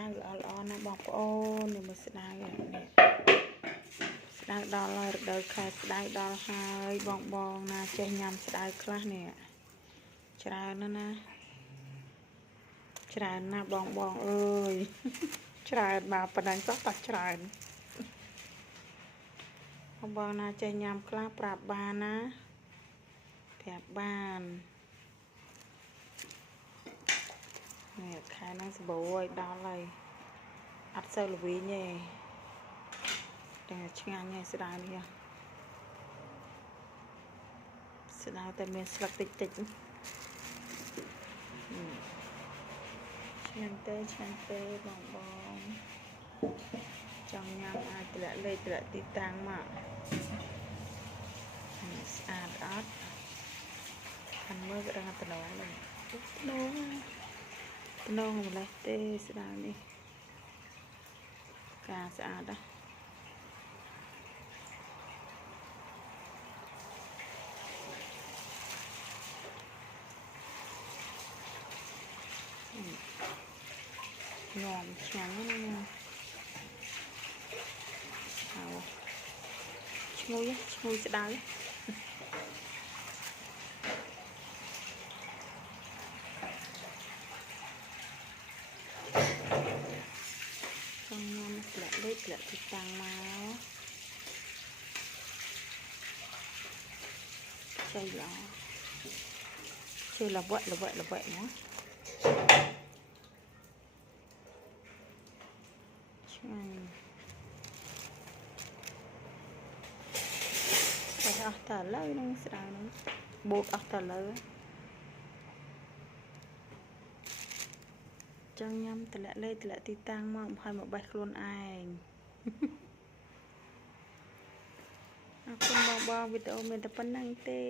ដៅល្អណាបងប្អូននេះមើលស្ដៅនេះស្ដៅដល់ហើយរដូវខែស្ដៅដល់ហើយបងណាចេះញ៉ាំស្ដៅខ្លះនេះច្រើនណាច្រើនណាបងអើយច្រើនមកប៉ុណ្ណឹងសោះតោះច្រើនបងណាចេះញ៉ាំខ្លះប្រាប់បានណាប្រាប់បាននេះខែហ្នឹងសបោឲ្យដល់ហើយអត់សូវល្វីងទេតែឆ្ងាញ់ហើយស្ដៅនេះស្ដៅតែមានស្លឹកតិចឆ្ងាញ់ទេបងចង់ញ៉ាំអាចតម្លាក់លេខតម្លាក់ទីតាំងមកស្អាតអត់ខាងមើលក៏ដឹងតំណងដែរតំណងម្លេះទេស្ដៅនេះការស្អាតណាញ៉ាំឆ្ងាញ់ណាឈ្ងុយស្ដៅចង់ញ៉ាំធ្លាក់លេខធ្លាក់ទីតាំងមកចៃល្អជឿល្វក់មកឆ្ងាញ់តែអស់តើឥឡូវនឹងស្ដៅនឹងបូកអស់តើឥឡូវចង់ញ៉ាំតម្លាក់លេខតម្លាក់ទីតាំងមកហើយមកបេះខ្លួនឯងអរគុណបងវីដេអូមានតែប៉ុណ្្នឹងទេ